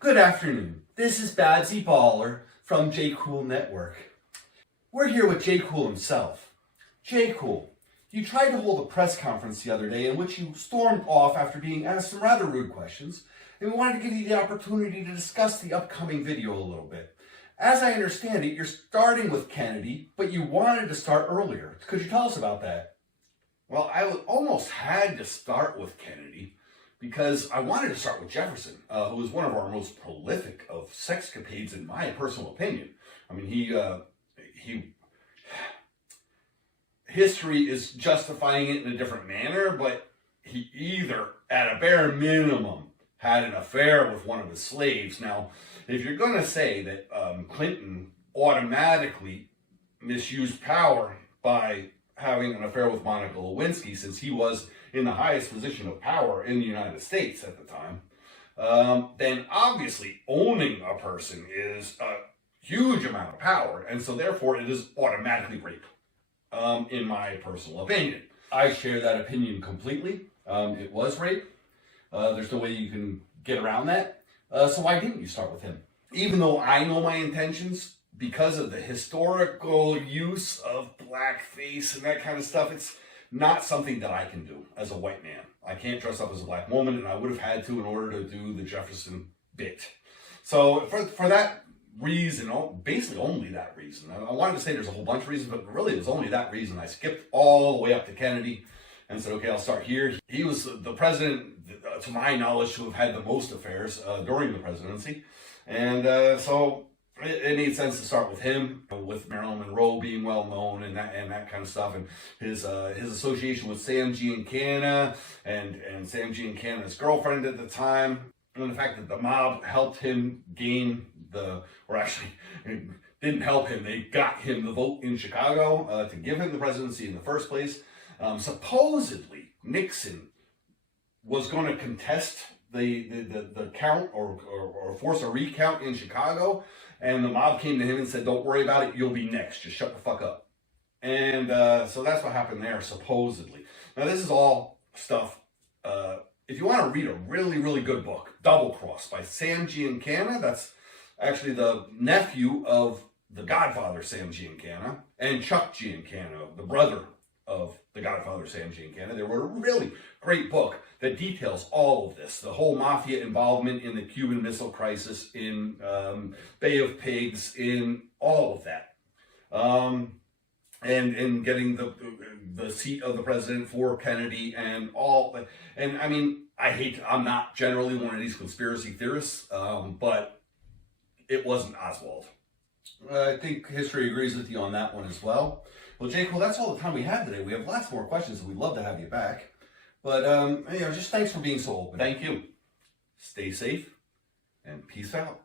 Good afternoon. This is Babsi Baller from Jaycool Network. We're here with Jaycool himself. Jaycool, you tried to hold a press conference the other day in which you stormed off after being asked some rather rude questions, and we wanted to give you the opportunity to discuss the upcoming video a little bit. As I understand it, you're starting with Kennedy, but you wanted to start earlier. Could you tell us about that? Well, I almost had to start with Kennedy because I wanted to start with Jefferson, who was one of our most prolific of sexcapades, in my personal opinion. I mean, history is justifying it in a different manner, but he either, at a bare minimum, had an affair with one of his slaves. Now, if you're going to say that Clinton automatically misused power by having an affair with Monica Lewinsky, since he was in the highest position of power in the United States at the time, then obviously owning a person is a huge amount of power, and so therefore it is automatically rape, in my personal opinion. I share that opinion completely. It was rape. There's no way you can get around that. So why didn't you start with him? Even though I know my intentions, because of the historical use of blackface and that kind of stuff, it's not something that I can do as a white man. I can't dress up as a black woman, and I would have had to in order to do the Jefferson bit. So for that reason, basically only that reason. I wanted to say there's a whole bunch of reasons, but really it was only that reason. I skipped all the way up to Kennedy and said, okay, I'll start here. He was the president, to my knowledge, to have had the most affairs during the presidency. And so it made sense to start with him, with Marilyn Monroe being well known and that kind of stuff, and his association with Sam Giancana and Sam Giancana's girlfriend at the time, and the fact that the mob helped him gain didn't help him, they got him the vote in Chicago to give him the presidency in the first place. Supposedly Nixon was going to contest the count or force a recount in Chicago, and the mob came to him and said, don't worry about it, you'll be next, just shut the fuck up. And so that's what happened there, supposedly. Now this is all stuff, if you want to read a really, really good book, Double Cross by Sam Giancana, that's actually the nephew of the Godfather Sam Giancana, and Chuck Giancana, the brother of the Godfather Sam Giancana. They wrote a really great book that details all of this, the whole Mafia involvement in the Cuban Missile Crisis, in Bay of Pigs, in all of that, and getting the seat of the president for Kennedy and all. And I mean, I'm not generally one of these conspiracy theorists, but it wasn't Oswald. I think history agrees with you on that one as well. Well, Jaycool, that's all the time we have today. We have lots more questions, and we'd love to have you back. But, just thanks for being so open. Thank you. Stay safe, and peace out.